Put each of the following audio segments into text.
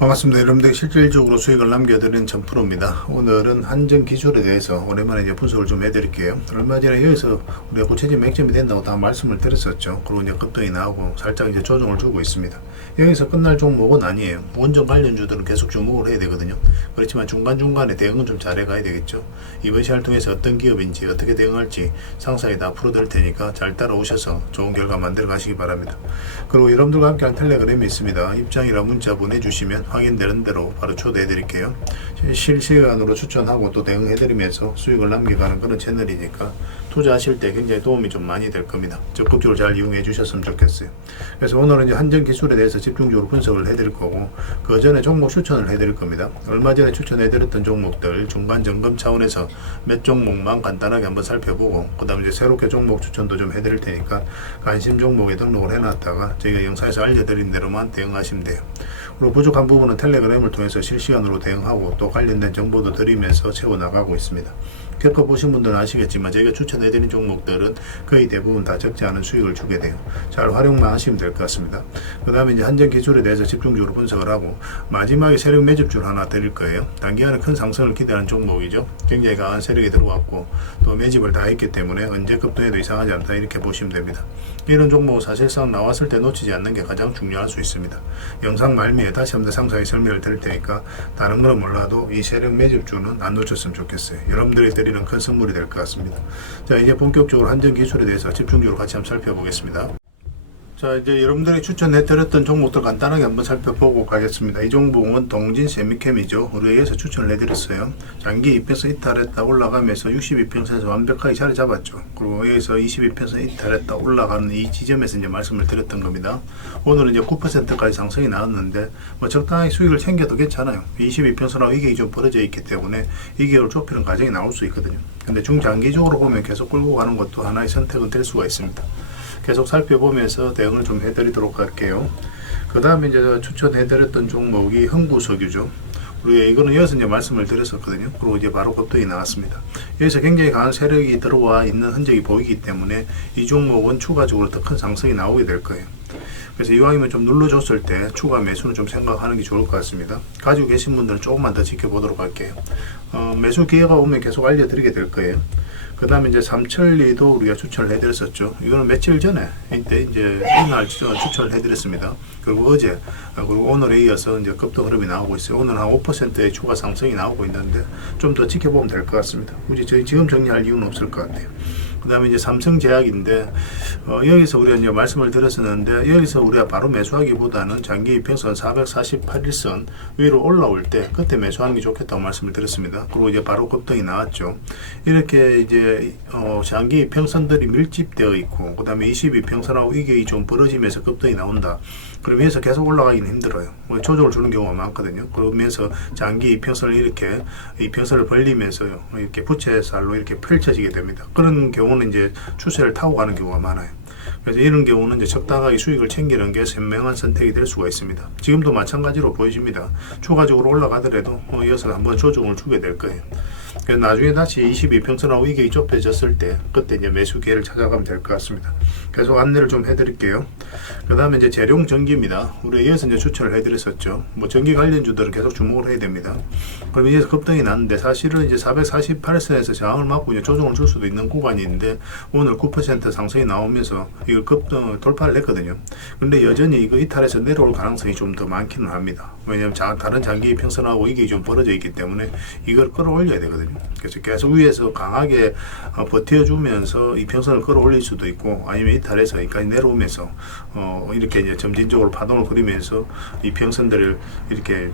반갑습니다. 여러분들 실질적으로 수익을 남겨드리는 전프로입니다. 오늘은 한정 기술에 대해서 오랜만에 이제 분석을 좀 해드릴게요. 얼마 전에 여기서 우리가 구체적인 맥점이 된다고 다 말씀을 드렸었죠. 그리고 이제 급등이 나오고 살짝 이제 조정을 주고 있습니다. 여기서 끝날 종목은 아니에요. 원전 관련주들은 계속 주목을 해야 되거든요. 그렇지만 중간중간에 대응은 좀 잘해가야 되겠죠. 이번 시간을 통해서 어떤 기업인지 어떻게 대응할지 상세히 다 풀어드릴 테니까 잘 따라오셔서 좋은 결과 만들어 가시기 바랍니다. 그리고 여러분들과 함께한 텔레그램이 있습니다. 입장이라 문자 보내주시면 확인되는 대로 바로 초대해 드릴게요. 실시간으로 추천하고 또 대응해 드리면서 수익을 남겨가는 그런 채널이니까 투자하실 때 굉장히 도움이 좀 많이 될 겁니다. 적극적으로 잘 이용해 주셨으면 좋겠어요. 그래서 오늘은 이제 한정 기술에 대해서 집중적으로 분석을 해 드릴 거고, 그 전에 종목 추천을 해 드릴 겁니다. 얼마 전에 추천해 드렸던 종목들 중간 점검 차원에서 몇 종목만 간단하게 한번 살펴보고, 그 다음에 이제 새롭게 종목 추천도 좀 해 드릴 테니까 관심 종목에 등록을 해 놨다가 저희가 영상에서 알려드린 대로만 대응하시면 돼요. 그리고 부족한 부분은 텔레그램을 통해서 실시간으로 대응하고 또 관련된 정보도 드리면서 채워나가고 있습니다. 겪어보신 분들은 아시겠지만 저희가 추천해드린 종목들은 거의 대부분 다 적지 않은 수익을 주게 돼요. 잘 활용만 하시면 될 것 같습니다. 그 다음에 이제 한정 기술에 대해서 집중적으로 분석을 하고, 마지막에 세력 매집줄 하나 드릴 거예요. 단기간에 큰 상승을 기대하는 종목이죠. 굉장히 강한 세력이 들어왔고 또 매집을 다 했기 때문에 언제 급등해도 이상하지 않다, 이렇게 보시면 됩니다. 이런 종목은 사실상 나왔을 때 놓치지 않는 게 가장 중요할 수 있습니다. 영상 말미에 다시 한번 상세히 설명을 드릴 테니까 다른 거는 몰라도 이 세력 매집주는 안 놓쳤으면 좋겠어요. 여러분들이 드리는 큰 선물이 될 것 같습니다. 자, 이제 본격적으로 한정 기술에 대해서 집중적으로 같이 한번 살펴보겠습니다. 자, 이제 여러분들이 추천해드렸던 종목들 간단하게 한번 살펴보고 가겠습니다. 이 종목은 동진 세미캠이죠. 우리가 여기서 추천을 해드렸어요. 장기 이평선 이탈했다 올라가면서 62평선에서 완벽하게 자리 잡았죠. 그리고 여기서 22평선 이탈했다 올라가는 이 지점에서 이제 말씀을 드렸던 겁니다. 오늘은 이제 9%까지 상승이 나왔는데 뭐 적당히 수익을 챙겨도 괜찮아요. 22평선하고 이게 좀 벌어져 있기 때문에 이격을 좁히는 과정이 나올 수 있거든요. 근데 중장기적으로 보면 계속 끌고 가는 것도 하나의 선택은 될 수가 있습니다. 계속 살펴보면서 대응을 좀 해드리도록 할게요. 그 다음에 이제 추천해드렸던 종목이 흥구석유죠. 우리가 이거는 여기서 이제 말씀을 드렸었거든요. 그리고 이제 바로 급등이 나왔습니다. 여기서 굉장히 강한 세력이 들어와 있는 흔적이 보이기 때문에 이 종목은 추가적으로 더 큰 상승이 나오게 될 거예요. 그래서 이왕이면 좀 눌러줬을 때 추가 매수는 좀 생각하는 게 좋을 것 같습니다. 가지고 계신 분들은 조금만 더 지켜보도록 할게요. 매수 기회가 오면 계속 알려드리게 될 거예요. 그 다음에 이제 삼천리도 우리가 추천을 해드렸었죠. 이거는 며칠 전에 이때 이제 이날 추천을 해드렸습니다. 그리고 어제 그리고 오늘에 이어서 이제 급등 흐름이 나오고 있어요. 오늘 한 5%의 추가 상승이 나오고 있는데 좀 더 지켜보면 될 것 같습니다. 굳이 저희 지금 정리할 이유는 없을 것 같아요. 그 다음에 이제 삼성제약인데 여기서 우리가 이제 말씀을 드렸었는데, 여기서 우리가 바로 매수하기보다는 장기 이평선 448일선 위로 올라올 때 그때 매수하는 게 좋겠다고 말씀을 드렸습니다. 그리고 이제 바로 급등이 나왔죠. 이렇게 이제 장기 이평선들이 밀집되어 있고 그 다음에 22평선하고 이게 좀 벌어지면서 급등이 나온다. 그럼 여기서 계속 올라가기는 힘들어요. 조정을 주는 경우가 많거든요. 그러면서 장기 이평선을 이렇게 이평선을 벌리면서요, 이렇게 부채살로 이렇게 펼쳐지게 됩니다. 그런 경우는 이제 추세를 타고 가는 경우가 많아요. 그래서 이런 경우는 이제 적당하게 수익을 챙기는 게 현명한 선택이 될 수가 있습니다. 지금도 마찬가지로 보여집니다. 추가적으로 올라가더라도 이어서 한번 조정을 주게 될 거예요. 그래서 나중에 다시 22평선하고 이게 좁혀졌을 때 그때 이제 매수 기회를 찾아가면 될 것 같습니다. 계속 안내를 좀 해드릴게요. 그 다음에 이제 재룡전기입니다. 우리 이어서 이제 추천을 해드렸었죠. 뭐 전기 관련주들은 계속 주목을 해야 됩니다. 그럼 이제 급등이 났는데 사실은 이제 448선에서 저항을 맞고 이제 조정을 줄 수도 있는 구간이 있는데 오늘 9% 상승이 나오면서 이걸 급등 돌파를 했거든요. 근데 여전히 이거 이탈해서 내려올 가능성이 좀 더 많기는 합니다. 왜냐하면 다른 장기 평선하고 이게 좀 벌어져 있기 때문에 이걸 끌어올려야 되거든요. 그래서 계속 위에서 강하게 버텨주면서 이 평선을 끌어올릴 수도 있고, 아니면 이탈해서 여기까지 내려오면서 이렇게 이제 점진적으로 파동을 그리면서 이 평선들을 이렇게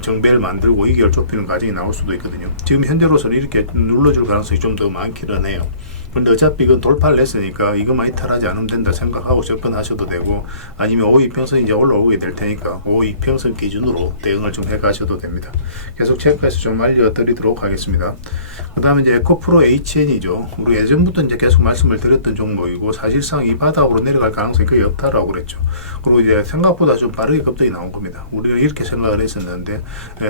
정배를 만들고 이격을 좁히는 과정이 나올 수도 있거든요. 지금 현재로서는 이렇게 눌러줄 가능성이 좀 더 많기는 해요. 근데 어차피 이건 돌파를 했으니까 이것만 이탈하지 않으면 된다 생각하고 접근하셔도 되고, 아니면 5이평선 이제 올라오게 될 테니까 5이평선 기준으로 대응을 좀 해가셔도 됩니다. 계속 체크해서 좀 알려드리도록 하겠습니다. 그 다음에 이제 에코프로 HN이죠. 우리 예전부터 이제 계속 말씀을 드렸던 종목이고, 사실상 이 바닥으로 내려갈 가능성이 거의 없다라고 그랬죠. 그리고 이제 생각보다 좀 빠르게 급등이 나온 겁니다. 우리가 이렇게 생각을 했었는데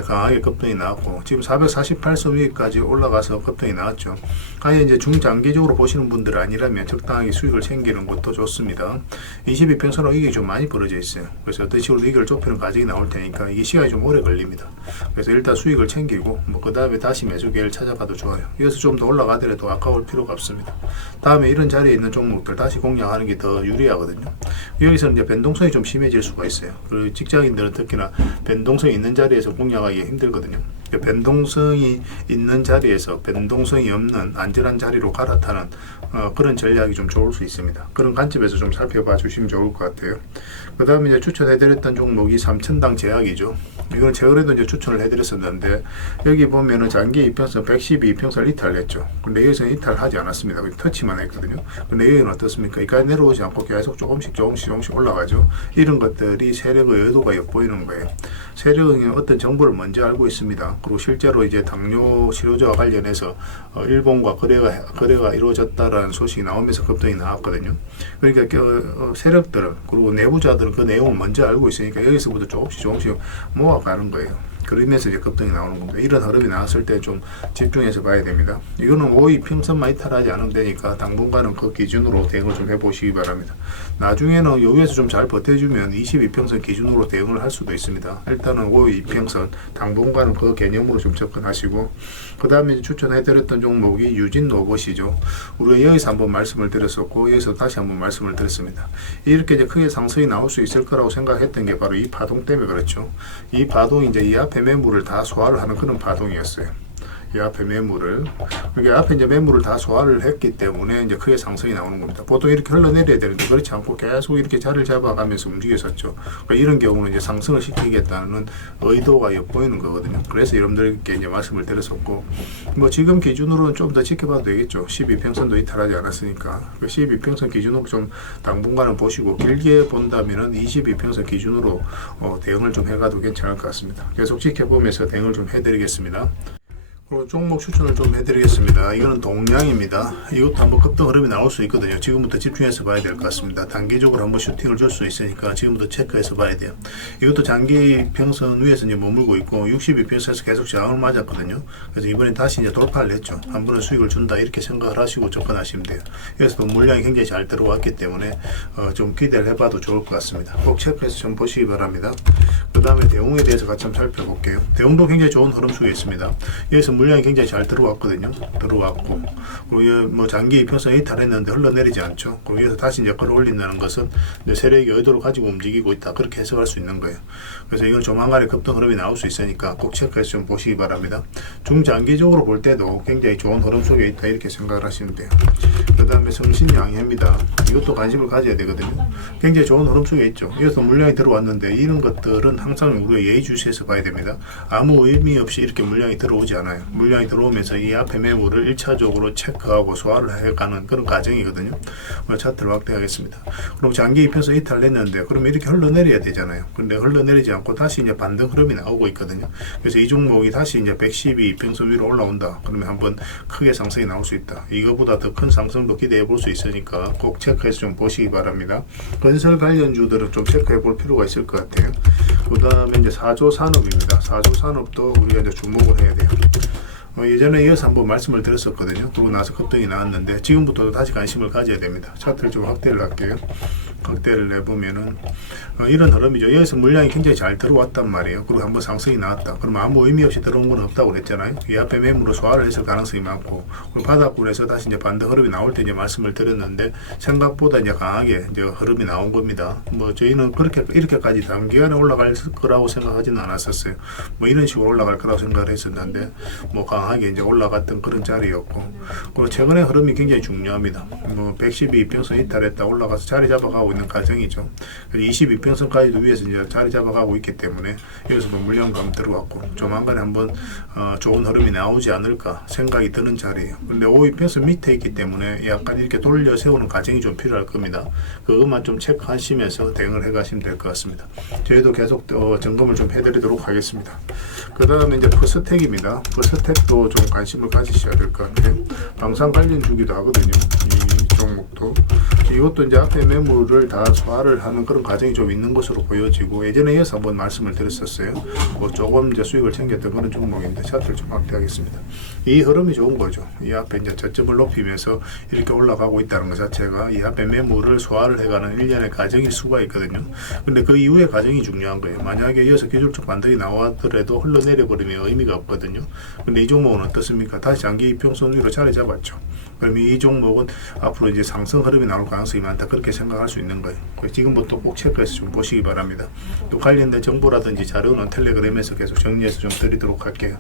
강하게 급등이 나왔고, 지금 448선 위까지 올라가서 급등이 나왔죠. 아예 이제 중장기적으로 보시는 분들 아니라면 적당하게 수익을 챙기는 것도 좋습니다. 22평선으로 이게 좀 많이 벌어져 있어요. 그래서 어떤 식으로 이걸 좁히는 과정이 나올 테니까 이게 시간이 좀 오래 걸립니다. 그래서 일단 수익을 챙기고 그 다음에 다시 매수 기회를 찾아가도 좋아요. 여기서 좀 더 올라가더라도 아까울 필요가 없습니다. 다음에 이런 자리에 있는 종목들 다시 공략하는 게 더 유리하거든요. 여기서는 이제 변동성이 좀 심해질 수가 있어요. 그리고 직장인들은 특히나 변동성이 있는 자리에서 공략하기 힘들거든요. 변동성이 있는 자리에서 변동성이 없는 안전한 자리로 갈아타는 그런 전략이 좀 좋을 수 있습니다. 그런 관점에서 좀 살펴봐 주시면 좋을 것 같아요. 그 다음에 이제 추천해드렸던 종목이 3천당 제약이죠. 이건 최근에도 이제 추천을 해드렸었는데 여기 보면은 장기 이평선 112평선을 이탈했죠. 근데 여기서는 이탈하지 않았습니다. 터치만 했거든요. 근데 여기는 어떻습니까? 여기까지 내려오지 않고 계속 조금씩 올라가죠. 이런 것들이 세력의 의도가 엿보이는 거예요. 세력은 어떤 정보를 먼저 알고 있습니다. 그리고 실제로 이제 당뇨 치료제와 관련해서 일본과 거래가 이루어졌다라는 소식이 나오면서 급등이 나왔거든요. 그러니까 세력들은 그리고 내부자들은 그 내용을 먼저 알고 있으니까 여기서부터 조금씩 모아가는 거예요. 그러면서 이제 급등이 나오는 겁니다. 이런 흐름이 나왔을 때 좀 집중해서 봐야 됩니다. 이거는 5위 평선만 이탈하지 않으면 되니까 당분간은 그 기준으로 대응을 좀 해보시기 바랍니다. 나중에는 여기에서 좀 잘 버텨주면 22평선 기준으로 대응을 할 수도 있습니다. 일단은 5위 평선 당분간은 그 개념으로 좀 접근하시고, 그 다음에 추천해드렸던 종목이 유진 로봇이죠. 우리가 여기서 한번 말씀을 드렸었고 여기서 다시 한번 말씀을 드렸습니다. 이렇게 이제 크게 상승이 나올 수 있을 거라고 생각했던 게 바로 이 파동 때문에 그렇죠. 이 파동이 이제 이 앞에 매물을 다 소화를 하는 그런 파동이었어요. 이 앞에 매물을, 그러니까 앞에 이제 매물을 다 소화를 했기 때문에 이제 크게 상승이 나오는 겁니다. 보통 이렇게 흘러내려야 되는데 그렇지 않고 계속 이렇게 자리를 잡아가면서 움직였었죠. 그러니까 이런 경우는 이제 상승을 시키겠다는 의도가 엿보이는 거거든요. 그래서 여러분들께 이제 말씀을 드렸었고, 뭐 지금 기준으로는 좀 더 지켜봐도 되겠죠. 12평선도 이탈하지 않았으니까 12평선 기준으로 좀 당분간은 보시고, 길게 본다면은 22평선 기준으로 대응을 좀 해가도 괜찮을 것 같습니다. 계속 지켜보면서 대응을 좀 해드리겠습니다. 그리고 종목 추천을 좀 해드리겠습니다. 이거는 동량입니다. 이것도 한번 급등 흐름이 나올 수 있거든요. 지금부터 집중해서 봐야 될 것 같습니다. 단기적으로 한번 슈팅을 줄 수 있으니까 지금부터 체크해서 봐야 돼요. 이것도 장기 평선 위에서 이제 머물고 있고 62평선에서 계속 저항을 맞았거든요. 그래서 이번에 다시 이제 돌파를 했죠. 한 번은 수익을 준다 이렇게 생각을 하시고 접근하시면 돼요. 여기서도 물량이 굉장히 잘 들어왔기 때문에 좀 기대를 해봐도 좋을 것 같습니다. 꼭 체크해서 좀 보시기 바랍니다. 그 다음에 대웅에 대해서 같이 한번 살펴볼게요. 대웅도 굉장히 좋은 흐름 속에 있습니다. 여기서 물량이 굉장히 잘 들어왔거든요. 들어왔고, 그리고 뭐 장기 이평선 이탈했는데 흘러내리지 않죠. 그리고 여기서 다시 이제 끌어올린다는 것은 이제 세력이 의도를 가지고 움직이고 있다, 그렇게 해석할 수 있는 거예요. 그래서 이건 조만간에 급등 흐름이 나올 수 있으니까 꼭 체크해서 좀 보시기 바랍니다. 중장기적으로 볼 때도 굉장히 좋은 흐름 속에 있다, 이렇게 생각을 하시면 돼요. 그 다음에 성신양해입니다. 이것도 관심을 가져야 되거든요. 굉장히 좋은 흐름 속에 있죠. 여기서 물량이 들어왔는데 이런 것들은 항상 우리가 예의주시해서 봐야 됩니다. 아무 의미 없이 이렇게 물량이 들어오지 않아요. 물량이 들어오면서 이 앞에 매물을 1차적으로 체크하고 소화를 해가는 그런 과정이거든요. 차트를 확대하겠습니다. 그럼 장기 이평선 이탈했는데 그러면 이렇게 흘러내려야 되잖아요. 근데 흘러내리지 않고 다시 이제 반등 흐름이 나오고 있거든요. 그래서 이 종목이 다시 이제 112 이평선 위로 올라온다, 그러면 한번 크게 상승이 나올 수 있다. 이거보다 더 큰 상승도 기대해 볼 수 있으니까 꼭 체크해서 좀 보시기 바랍니다. 건설 관련주들은 좀 체크해 볼 필요가 있을 것 같아요. 그 다음에 이제 4조 산업입니다. 4조 산업도 우리가 이제 주목을 해야 돼요. 예전에 이어서 한번 말씀을 드렸었거든요. 그러고 나서 급등이 나왔는데 지금부터도 다시 관심을 가져야 됩니다. 차트를 좀 확대를 할게요. 확대를 내보면은 이런 흐름이죠. 여기서 물량이 굉장히 잘 들어왔단 말이에요. 그리고 한번 상승이 나왔다. 그러면 아무 의미 없이 들어온 건 없다고 그랬잖아요. 이 앞에 매물로 소화를 했을 가능성이 많고, 바닥권에서 다시 이제 반등 흐름이 나올 때 이제 말씀을 드렸는데 생각보다 이제 강하게 이제 흐름이 나온 겁니다. 뭐 저희는 이렇게까지 단기간에 올라갈 거라고 생각하지는 않았었어요. 뭐 이런 식으로 올라갈 거라고 생각을 했었는데 뭐 강하게 이제 올라갔던 그런 자리였고, 그리고 최근에 흐름이 굉장히 중요합니다. 뭐 112평선 이탈했다 올라가서 자리 잡아가고 있는 과정이죠. 22평선까지도 위에서 이제 자리 잡아가고 있기 때문에 여기서도 물량감 들어왔고 조만간에 한번 좋은 흐름이 나오지 않을까 생각이 드는 자리예요. 근데 5위평선 밑에 있기 때문에 약간 이렇게 돌려 세우는 과정이 좀 필요할 겁니다. 그것만 좀 체크하시면서 대응을 해가시면 될 것 같습니다. 저희도 계속 점검을 좀 해드리도록 하겠습니다. 그 다음에 이제 퍼스텍입니다. 퍼스텍도 좀 관심을 가지셔야 될 것 같아요. 방산 관련 주기도 하거든요. 이 종목도 이것도 이제 앞에 매물을 다 소화를 하는 그런 과정이 좀 있는 것으로 보여지고, 예전에 이어서 한번 말씀을 드렸었어요. 뭐 조금 이제 수익을 챙겼던 그런 종목인데 차트를 좀 확대하겠습니다. 이 흐름이 좋은 거죠. 이 앞에 이제 저점을 높이면서 이렇게 올라가고 있다는 것 자체가 이 앞에 매물을 소화를 해가는 일련의 과정일 수가 있거든요. 근데 그 이후의 과정이 중요한 거예요. 만약에 이어서 기술적 반등이 나왔더라도 흘러내려 버리면 의미가 없거든요. 근데 이 종목은 어떻습니까? 다시 장기 이평선 위로 자리 잡았죠. 그러면 이 종목은 앞으로 이제 상승 흐름이 나올 가능성이 많다, 그렇게 생각할 수 있는 거예요. 지금부터 꼭 체크해서 좀 보시기 바랍니다. 또 관련된 정보라든지 자료는 텔레그램에서 계속 정리해서 좀 드리도록 할게요.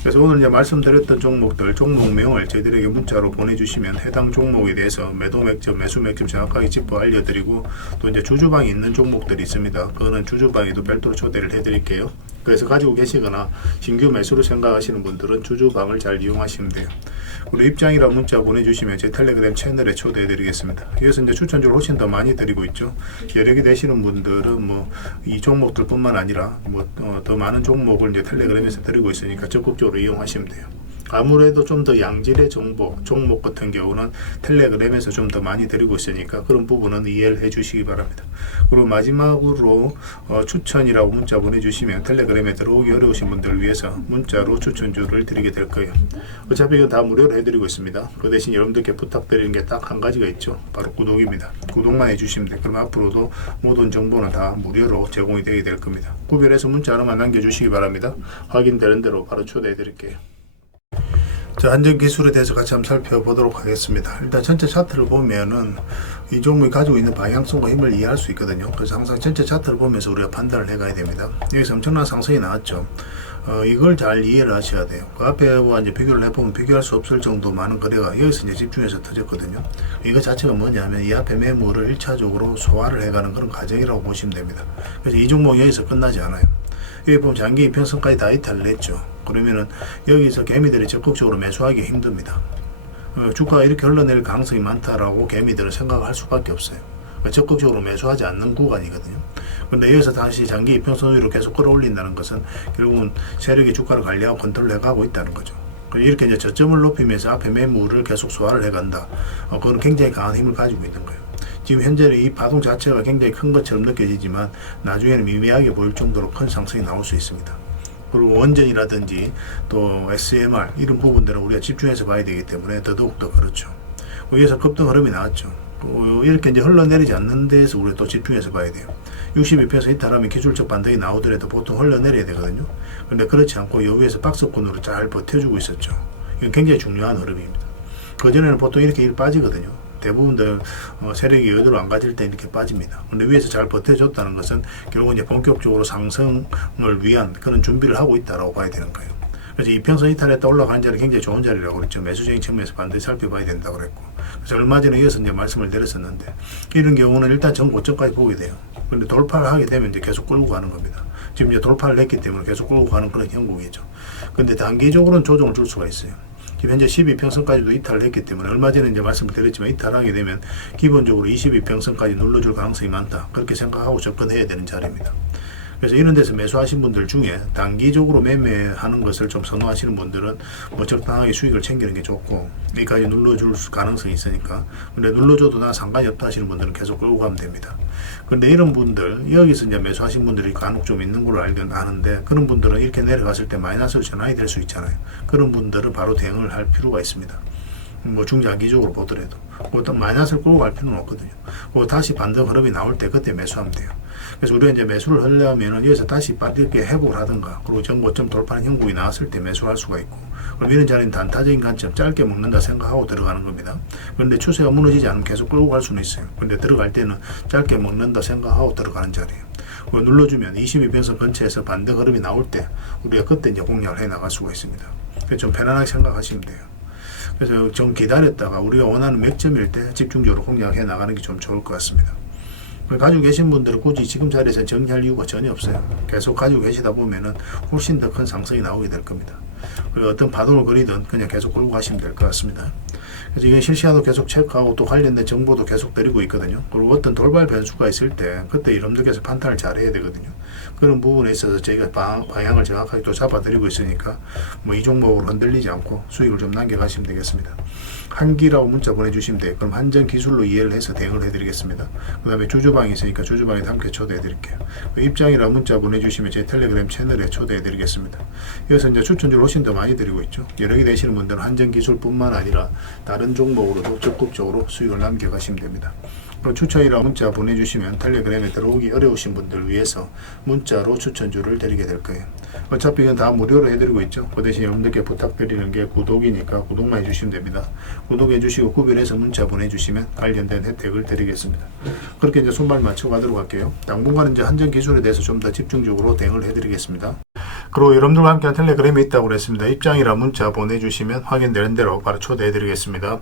그래서 오늘 이제 말씀드렸던 종목들, 종목명을 저희들에게 문자로 보내주시면 해당 종목에 대해서 매도 맥점, 매수 맥점 정확하게 짚어 알려드리고, 또 이제 주주방이 있는 종목들이 있습니다. 그거는 주주방에도 별도로 초대를 해드릴게요. 그래서 가지고 계시거나 신규 매수를 생각하시는 분들은 주주방을 잘 이용하시면 돼요. 그리고 입장이라 문자 보내주시면 제 텔레그램 채널에 초대해드리겠습니다. 여기서 이제 추천주를 훨씬 더 많이 드리고 있죠. 여력이 되시는 분들은 뭐 이 종목들뿐만 아니라 뭐 더 많은 종목을 이제 텔레그램에서 드리고 있으니까 적극적으로 이용하시면 돼요. 아무래도 좀 더 양질의 정보, 종목 같은 경우는 텔레그램에서 좀 더 많이 드리고 있으니까 그런 부분은 이해를 해 주시기 바랍니다. 그리고 마지막으로 추천이라고 문자 보내주시면 텔레그램에 들어오기 어려우신 분들을 위해서 문자로 추천주를 드리게 될 거예요. 어차피 이건 다 무료로 해드리고 있습니다. 그 대신 여러분들께 부탁드리는 게 딱 한 가지가 있죠. 바로 구독입니다. 구독만 해주시면 돼요. 그럼 앞으로도 모든 정보는 다 무료로 제공이 되게 될 겁니다. 구별해서 문자 하나만 남겨주시기 바랍니다. 확인되는 대로 바로 초대해 드릴게요. 자, 안전기술에 대해서 같이 한번 살펴보도록 하겠습니다. 일단 전체 차트를 보면은 이 종목이 가지고 있는 방향성과 힘을 이해할 수 있거든요. 그래서 항상 전체 차트를 보면서 우리가 판단을 해가야 됩니다. 여기서 엄청난 상승이 나왔죠. 이걸 잘 이해를 하셔야 돼요. 그 앞에와 이제 비교를 해보면 비교할 수 없을 정도 많은 거래가 여기서 이제 집중해서 터졌거든요. 이거 자체가 뭐냐면 이 앞에 매물을 1차적으로 소화를 해가는 그런 과정이라고 보시면 됩니다. 그래서 이 종목이 여기서 끝나지 않아요. 여기 보면 장기 이평선까지 다 이탈을 했죠. 그러면은 여기서 개미들이 적극적으로 매수하기 힘듭니다. 주가가 이렇게 흘러낼 가능성이 많다라고 개미들은 생각할 수밖에 없어요. 적극적으로 매수하지 않는 구간이거든요. 근데 여기서 다시 장기 이평선 위로 계속 끌어올린다는 것은 결국은 세력이 주가를 관리하고 컨트롤 해가고 있다는 거죠. 이렇게 이제 저점을 높이면서 앞에 매물을 계속 소화를 해간다. 그건 굉장히 강한 힘을 가지고 있는 거예요. 지금 현재는 이 파동 자체가 굉장히 큰 것처럼 느껴지지만 나중에는 미미하게 보일 정도로 큰 상승이 나올 수 있습니다. 그리고 원전이라든지 또 SMR 이런 부분들은 우리가 집중해서 봐야 되기 때문에 더더욱 그렇죠. 여기서 급등 흐름이 나왔죠. 이렇게 이제 흘러내리지 않는 데에서 우리가 또 집중해서 봐야 돼요. 62편에서 이탈하면 기술적 반등이 나오더라도 보통 흘러내려야 되거든요. 근데 그렇지 않고 여기에서 박스권으로 잘 버텨주고 있었죠. 이건 굉장히 중요한 흐름입니다. 그전에는 보통 이렇게 빠지거든요. 대부분들 세력이 여유를 안 가질 때 이렇게 빠집니다. 근데 위에서 잘 버텨줬다는 것은 결국 이제 본격적으로 상승을 위한 그런 준비를 하고 있다라고 봐야 되는 거예요. 그래서 이평선 이탈했다 올라가는 자리 굉장히 좋은 자리라고 그랬죠. 매수적인 측면에서 반드시 살펴봐야 된다고 그랬고. 그래서 얼마 전에 이어서 이제 말씀을 드렸었는데 이런 경우는 일단 전 고점까지 보게 돼요. 근데 돌파를 하게 되면 이제 계속 끌고 가는 겁니다. 지금 이제 돌파를 했기 때문에 계속 끌고 가는 그런 형국이죠. 근데 단기적으로는 조정을 줄 수가 있어요. 지금 현재 12평선까지도 이탈을 했기 때문에 얼마 전에 이제 말씀을 드렸지만 이탈하게 되면 기본적으로 22평선까지 눌러줄 가능성이 많다. 그렇게 생각하고 접근해야 되는 자리입니다. 그래서 이런 데서 매수하신 분들 중에 단기적으로 매매하는 것을 좀 선호하시는 분들은 뭐 적당하게 수익을 챙기는 게 좋고 여기까지 눌러줄 가능성이 있으니까. 근데 눌러줘도 나 상관이 없다 하시는 분들은 계속 끌고 가면 됩니다. 근데 이런 분들 여기서 이제 매수하신 분들이 간혹 좀 있는 걸로 아는데 그런 분들은 이렇게 내려갔을 때 마이너스로 전환이 될 수 있잖아요. 그런 분들은 바로 대응을 할 필요가 있습니다. 뭐 중장기적으로 보더라도 어떤 마이너스를 끌고 갈 필요는 없거든요. 다시 반등 흐름이 나올 때 그때 매수하면 돼요. 그래서 우리가 이제 매수를 하려면 여기서 다시 이렇게 회복을 하든가 그리고 전고점 돌파하는 형국이 나왔을 때 매수할 수가 있고, 그럼 이런 자리는 단타적인 관점 짧게 먹는다 생각하고 들어가는 겁니다. 그런데 추세가 무너지지 않으면 계속 끌고 갈 수는 있어요. 근데 들어갈 때는 짧게 먹는다 생각하고 들어가는 자리예요. 눌러주면 22변선 근처에서 반등 흐름이 나올 때 우리가 그때 이제 공략을 해 나갈 수가 있습니다. 그래서 좀 편안하게 생각하시면 돼요. 그래서 좀 기다렸다가 우리가 원하는 맥점일 때 집중적으로 공략해 나가는 게 좀 좋을 것 같습니다. 가지고 계신 분들은 굳이 지금 자리에서 정리할 이유가 전혀 없어요. 계속 가지고 계시다 보면은 훨씬 더 큰 상승이 나오게 될 겁니다. 어떤 파동을 그리든 그냥 계속 끌고 가시면 될 것 같습니다. 그래서 이건 실시간으로 계속 체크하고 또 관련된 정보도 계속 드리고 있거든요. 그리고 어떤 돌발 변수가 있을 때 그때 여러분들께서 판단을 잘 해야 되거든요. 그런 부분에 있어서 저희가 방향을 정확하게 또 잡아드리고 있으니까 뭐 이 종목으로 흔들리지 않고 수익을 좀 남겨가시면 되겠습니다. 한기라고 문자 보내주시면 돼요. 그럼 한전 기술로 이해를 해서 대응을 해드리겠습니다. 그 다음에 주주방이 있으니까 주주방에도 함께 초대해드릴게요. 입장이라고 문자 보내주시면 제 텔레그램 채널에 초대해드리겠습니다. 여기서 이제 추천주를 훨씬 더 많이 드리고 있죠. 여러 개 되시는 분들은 한전 기술뿐만 아니라 다른 종목으로도 적극적으로 수익을 남겨가시면 됩니다. 추천이라고 문자 보내주시면 텔레그램에 들어오기 어려우신 분들 위해서 문자로 추천주를 드리게 될 거예요. 어차피 이건 다 무료로 해드리고 있죠. 그 대신 여러분들께 부탁드리는 게 구독이니까 구독만 해주시면 됩니다. 구독해 주시고 구별해서 문자 보내주시면 관련된 혜택을 드리겠습니다. 그렇게 이제 손발 맞춰 가도록 할게요. 당분간 이제 한전 기술에 대해서 좀 더 집중적으로 대응을 해드리겠습니다. 그리고 여러분들과 함께한 텔레그램이 있다고 그랬습니다. 입장이라 문자 보내주시면 확인되는 대로 바로 초대해드리겠습니다.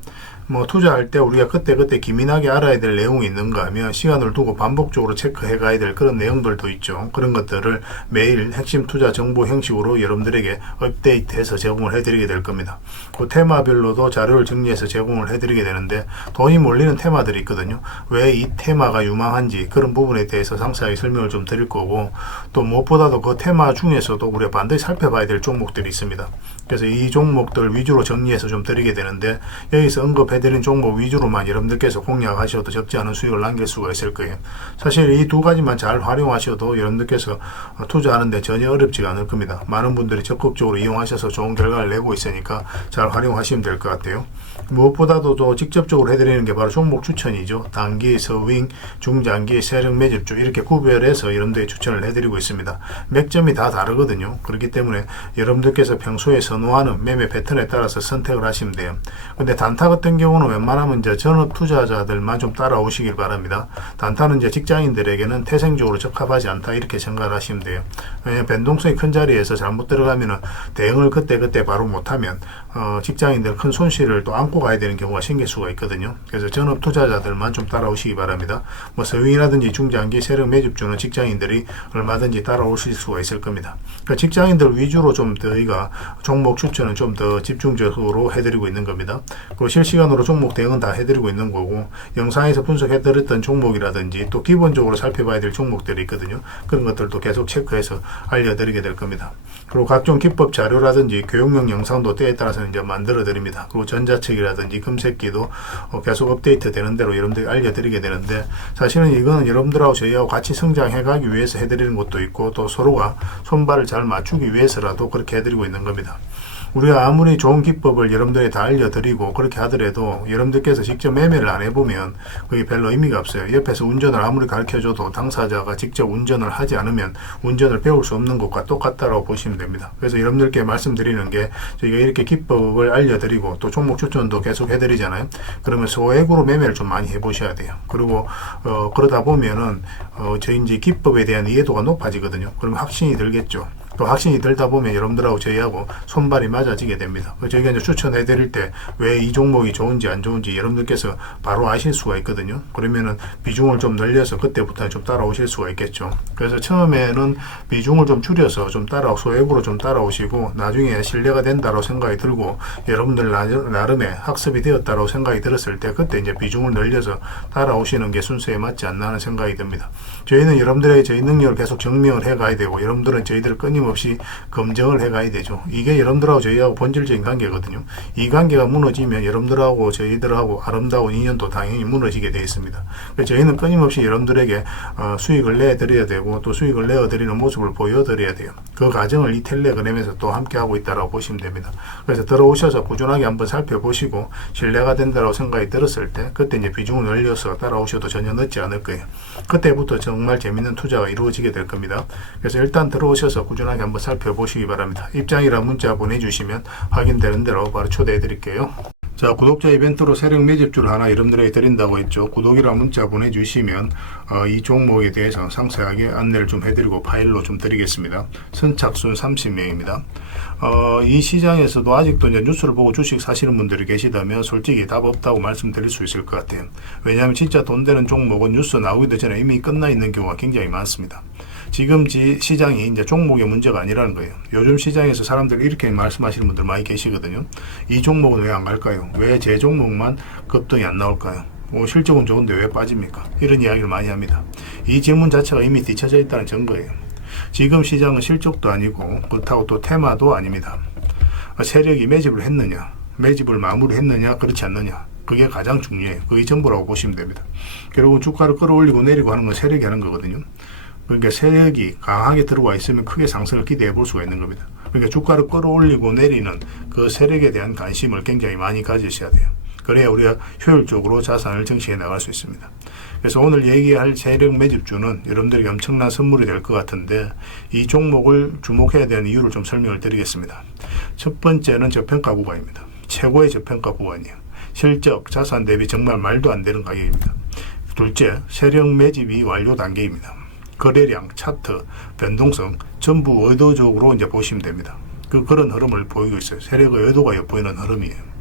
뭐 투자할 때 우리가 그때 기민하게 알아야 될 내용이 있는가 하면 시간을 두고 반복적으로 체크해 가야 될 그런 내용들도 있죠. 그런 것들을 매일 핵심 투자 정보 형식으로 여러분들에게 업데이트해서 제공을 해드리게 될 겁니다. 그 테마별로도 자료를 정리해서 제공을 해드리게 되는데 돈이 몰리는 테마들이 있거든요. 왜 이 테마가 유망한지 그런 부분에 대해서 상세하게 설명을 좀 드릴 거고, 또 무엇보다도 그 테마 중에서도 우리가 반드시 살펴봐야 될 종목들이 있습니다. 그래서 이 종목들 위주로 정리해서 좀 드리게 되는데, 여기서 언급해드린 종목 위주로만 여러분들께서 공략하셔도 적지 않은 수익을 남길 수가 있을 거예요. 사실 이 두 가지만 잘 활용하셔도 여러분들께서 투자하는데 전혀 어렵지가 않을 겁니다. 많은 분들이 적극적으로 이용하셔서 좋은 결과를 내고 있으니까 잘 활용하시면 될 것 같아요. 무엇보다도 또 직접적으로 해드리는 게 바로 종목 추천이죠. 단기, 서윙, 중장기, 세력 매집주 이렇게 구별해서 여러분들이 추천을 해드리고 있습니다. 맥점이 다 다르거든요. 그렇기 때문에 여러분들께서 평소에 선호하는 매매 패턴에 따라서 선택을 하시면 돼요. 근데 단타 같은 경우는 웬만하면 이제 전업 투자자들만 좀 따라오시길 바랍니다. 단타는 이제 직장인들에게는 태생적으로 적합하지 않다 이렇게 생각을 하시면 돼요. 왜냐하면 변동성이 큰 자리에서 잘못 들어가면 대응을 그때 바로 못하면 직장인들 큰 손실을 또 안고 가야 되는 경우가 생길 수가 있거든요. 그래서 전업 투자자들만 좀 따라오시기 바랍니다. 뭐 서윙이라든지 중장기 세력 매집주는 직장인들이 얼마든지 따라오실 수가 있을 겁니다. 그러니까 직장인들 위주로 좀 저희가 종목 추천은 좀 더 집중적으로 해드리고 있는 겁니다. 그리고 실시간으로 종목 대응은 다 해드리고 있는 거고, 영상에서 분석해드렸던 종목이라든지 또 기본적으로 살펴봐야 될 종목들이 있거든요. 그런 것들도 계속 체크해서 알려드리게 될 겁니다. 그리고 각종 기법 자료라든지 교육용 영상도 때에 따라서 이제 만들어 드립니다. 그리고 전자책이라든지 금색기도 계속 업데이트 되는 대로 여러분들이 알려드리게 되는데, 사실은 이거는 여러분들하고 저희하고 같이 성장해 가기 위해서 해드리는 것도 있고, 또 서로가 손발을 잘 맞추기 위해서라도 그렇게 해드리고 있는 겁니다. 우리가 아무리 좋은 기법을 여러분들이 다 알려드리고 그렇게 하더라도 여러분들께서 직접 매매를 안 해보면 그게 별로 의미가 없어요. 옆에서 운전을 아무리 가르쳐줘도 당사자가 직접 운전을 하지 않으면 운전을 배울 수 없는 것과 똑같다고 보시면 됩니다. 그래서 여러분들께 말씀드리는 게, 저희가 이렇게 기법을 알려드리고 또 종목 추천도 계속 해드리잖아요. 그러면 소액으로 매매를 좀 많이 해보셔야 돼요. 그리고 그러다 보면은 저희 이제 기법에 대한 이해도가 높아지거든요. 그러면 확신이 들겠죠. 또 확신이 들다 보면 여러분들하고 저희하고 손발이 맞아지게 됩니다. 저희가 이제 추천해 드릴 때 왜 이 종목이 좋은지 안 좋은지 여러분들께서 바로 아실 수가 있거든요. 그러면은 비중을 좀 늘려서 그때부터는 좀 따라오실 수가 있겠죠. 그래서 처음에는 비중을 좀 줄여서 좀 소액으로 좀 따라오시고, 나중에 신뢰가 된다고 생각이 들고 여러분들 나름의 학습이 되었다고 생각이 들었을 때 그때 이제 비중을 늘려서 따라오시는 게 순서에 맞지 않나 하는 생각이 듭니다. 저희는 여러분들의 저희 능력을 계속 증명을 해 가야 되고, 여러분들은 저희들을 끊임없이 검증을 해 가야 되죠. 이게 여러분들하고 저희하고 본질적인 관계거든요. 이 관계가 무너지면 여러분들하고 저희들하고 아름다운 인연도 당연히 무너지게 되어 있습니다. 그래서 저희는 끊임없이 여러분들에게 수익을 내드려야 되고, 또 수익을 내어드리는 모습을 보여드려야 돼요. 그 과정을 이 텔레그램에서 또 함께 하고 있다고 보시면 됩니다. 그래서 들어오셔서 꾸준하게 한번 살펴보시고 신뢰가 된다고 생각이 들었을 때 그때 이제 비중을 늘려서 따라오셔도 전혀 늦지 않을 거예요. 그때부터 정말 재밌는 투자가 이루어지게 될 겁니다. 그래서 일단 들어오셔서 꾸준하게 한번 살펴보시기 바랍니다. 입장이랑 문자 보내주시면 확인되는 대로 바로 초대해 드릴게요. 자, 구독자 이벤트로 세력 매집주를 하나 여러분들에게 드린다고 했죠. 구독이랑 문자 보내주시면 이 종목에 대해서 상세하게 안내를 좀 해드리고 파일로 좀 드리겠습니다. 선착순 30명입니다. 이 시장에서도 아직도 이제 뉴스를 보고 주식 사시는 분들이 계시다면 솔직히 답 없다고 말씀드릴 수 있을 것 같아요. 왜냐하면 진짜 돈 되는 종목은 뉴스 나오기도 전에 이미 끝나 있는 경우가 굉장히 많습니다. 지금 시장이 이제 종목의 문제가 아니라는 거예요. 요즘 시장에서 사람들이 이렇게 말씀하시는 분들 많이 계시거든요. 이 종목은 왜 안 갈까요? 왜 제 종목만 급등이 안 나올까요? 실적은 좋은데 왜 빠집니까? 이런 이야기를 많이 합니다. 이 질문 자체가 이미 뒤쳐져 있다는 증거예요. 지금 시장은 실적도 아니고 그렇다고 또 테마도 아닙니다. 세력이 매집을 했느냐, 매집을 마무리했느냐, 그렇지 않느냐, 그게 가장 중요해요. 그게 전부라고 보시면 됩니다. 결국은 주가를 끌어올리고 내리고 하는 건 세력이 하는 거거든요. 그러니까 세력이 강하게 들어와 있으면 크게 상승을 기대해 볼 수가 있는 겁니다. 그러니까 주가를 끌어올리고 내리는 그 세력에 대한 관심을 굉장히 많이 가지셔야 돼요. 그래야 우리가 효율적으로 자산을 정치해 나갈 수 있습니다. 그래서 오늘 얘기할 세력 매집주는 여러분들에게 엄청난 선물이 될 것 같은데, 이 종목을 주목해야 되는 이유를 좀 설명을 드리겠습니다. 첫 번째는 저평가 구간입니다. 최고의 저평가 구간이에요. 실적, 자산 대비 정말 말도 안 되는 가격입니다. 둘째, 세력 매집이 완료 단계입니다. 거래량, 차트, 변동성 전부 의도적으로 이제 보시면 됩니다. 그런 흐름을 보이고 있어요. 세력의 의도가 엿보이는 흐름이에요.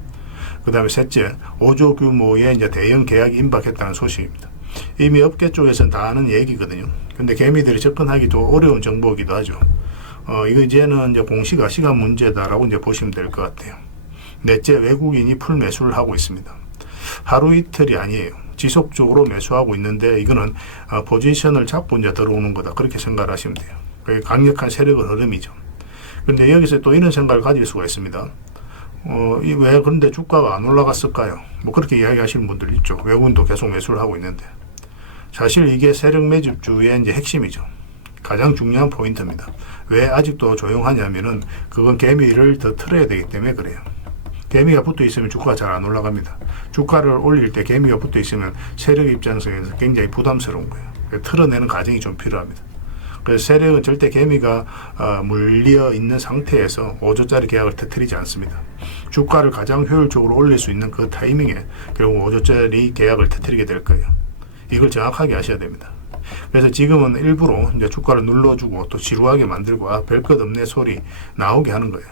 그 다음에 셋째, 5조 규모의 이제 대형 계약이 임박했다는 소식입니다. 이미 업계 쪽에서는 다 아는 얘기거든요. 근데 개미들이 접근하기 좀 어려운 정보이기도 하죠. 이거 이제는 이제 공시가 시간 문제다라고 이제 보시면 될 것 같아요. 넷째, 외국인이 풀 매수를 하고 있습니다. 하루 이틀이 아니에요. 지속적으로 매수하고 있는데, 이거는 포지션을 잡고 이제 들어오는 거다, 그렇게 생각을 하시면 돼요. 그게 강력한 세력의 흐름이죠. 근데 여기서 또 이런 생각을 가질 수가 있습니다. 왜 그런데 주가가 안 올라갔을까요? 뭐 그렇게 이야기하시는 분들 있죠. 외국인도 계속 매수를 하고 있는데. 사실 이게 세력 매집주의 이제 핵심이죠. 가장 중요한 포인트입니다. 왜 아직도 조용하냐면은, 그건 개미를 더 틀어야 되기 때문에 그래요. 개미가 붙어 있으면 주가가 잘 안 올라갑니다. 주가를 올릴 때 개미가 붙어 있으면 세력 입장에서 굉장히 부담스러운 거예요. 틀어내는 과정이 좀 필요합니다. 그래서 세력은 절대 개미가 물려 있는 상태에서 5조짜리 계약을 터뜨리지 않습니다. 주가를 가장 효율적으로 올릴 수 있는 그 타이밍에 결국 5조짜리 계약을 터뜨리게 될 거예요. 이걸 정확하게 아셔야 됩니다. 그래서 지금은 일부러 이제 주가를 눌러주고 또 지루하게 만들고 별 것 없네 소리 나오게 하는 거예요.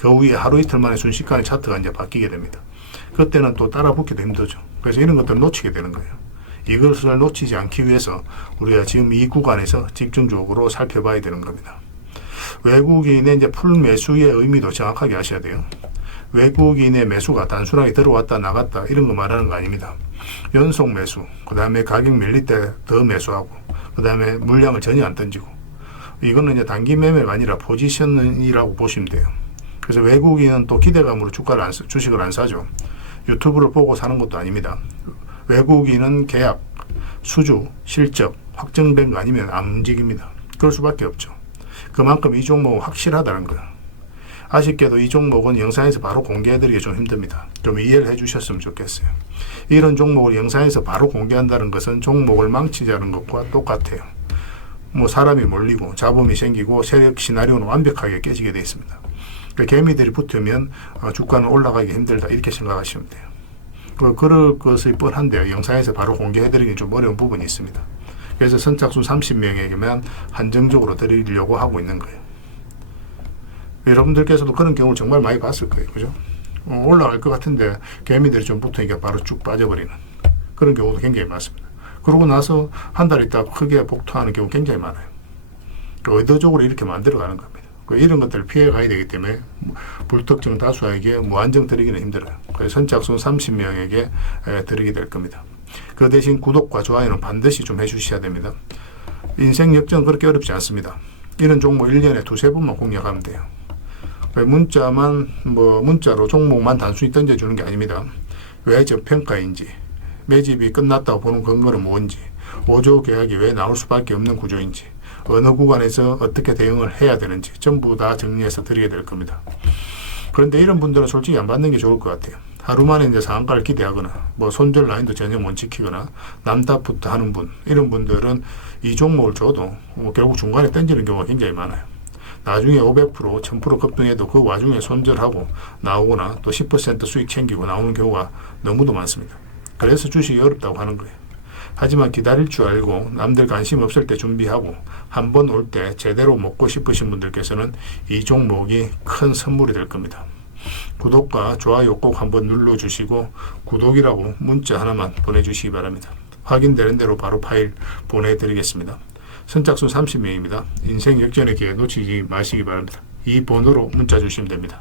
그 후에 하루 이틀 만에 순식간에 차트가 이제 바뀌게 됩니다. 그때는 또 따라 붙기도 힘들죠. 그래서 이런 것들을 놓치게 되는 거예요. 이것을 놓치지 않기 위해서 우리가 지금 이 구간에서 집중적으로 살펴봐야 되는 겁니다. 외국인의 이제 풀 매수의 의미도 정확하게 아셔야 돼요. 외국인의 매수가 단순하게 들어왔다 나갔다 이런 거 말하는 거 아닙니다. 연속 매수, 그 다음에 가격 밀릴 때 더 매수하고, 그 다음에 물량을 전혀 안 던지고, 이거는 이제 단기 매매가 아니라 포지션이라고 보시면 돼요. 그래서 외국인은 또 기대감으로 주식을 안 사죠. 유튜브를 보고 사는 것도 아닙니다. 외국인은 계약, 수주, 실적 확정된 거 아니면 안 움직입니다. 그럴 수밖에 없죠. 그만큼 이 종목은 확실하다는 거예요. 아쉽게도 이 종목은 영상에서 바로 공개해드리기 좀 힘듭니다. 좀 이해를 해주셨으면 좋겠어요. 이런 종목을 영상에서 바로 공개한다는 것은 종목을 망치자는 것과 똑같아요. 뭐 사람이 몰리고 자본이 생기고 세력 시나리오는 완벽하게 깨지게 되어 있습니다. 그러니까 개미들이 붙으면 주가는 올라가기 힘들다, 이렇게 생각하시면 돼요. 그럴 것이 뻔한데요. 영상에서 바로 공개해드리기 좀 어려운 부분이 있습니다. 그래서 선착순 30명에게만 한정적으로 드리려고 하고 있는 거예요. 여러분들께서도 그런 경우를 정말 많이 봤을 거예요. 그죠? 올라갈 것 같은데 개미들이 좀 붙으니까 바로 쭉 빠져버리는 그런 경우도 굉장히 많습니다. 그러고 나서 한 달 있다가 크게 복토하는 경우 굉장히 많아요. 의도적으로 이렇게 만들어가는 겁니다. 이런 것들을 피해 가야 되기 때문에 불특정 다수에게 무한정 드리기는 힘들어요. 그래서 선착순 30명에게 드리게 될 겁니다. 그 대신 구독과 좋아요는 반드시 좀 해주셔야 됩니다. 인생 역전은 그렇게 어렵지 않습니다. 이런 종목 1년에 두세 번만 공략하면 돼요. 문자로 종목만 단순히 던져주는 게 아닙니다. 왜 저평가인지, 매집이 끝났다고 보는 근거는 뭔지, 5조 계약이 왜 나올 수밖에 없는 구조인지, 어느 구간에서 어떻게 대응을 해야 되는지 전부 다 정리해서 드리게 될 겁니다. 그런데 이런 분들은 솔직히 안 받는 게 좋을 것 같아요. 하루 만에 이제 상한가를 기대하거나 손절 라인도 전혀 못 지키거나 남답부터 하는 분, 이런 분들은 이 종목을 줘도 결국 중간에 던지는 경우가 굉장히 많아요. 나중에 500%, 1000% 급등해도 그 와중에 손절하고 나오거나 또 10% 수익 챙기고 나오는 경우가 너무도 많습니다. 그래서 주식이 어렵다고 하는 거예요. 하지만 기다릴 줄 알고 남들 관심 없을 때 준비하고 한 번 올 때 제대로 먹고 싶으신 분들께서는 이 종목이 큰 선물이 될 겁니다. 구독과 좋아요 꼭 한번 눌러주시고 구독이라고 문자 하나만 보내주시기 바랍니다. 확인되는 대로 바로 파일 보내드리겠습니다. 선착순 30명입니다. 인생 역전의 기회 놓치지 마시기 바랍니다. 이 번호로 문자 주시면 됩니다.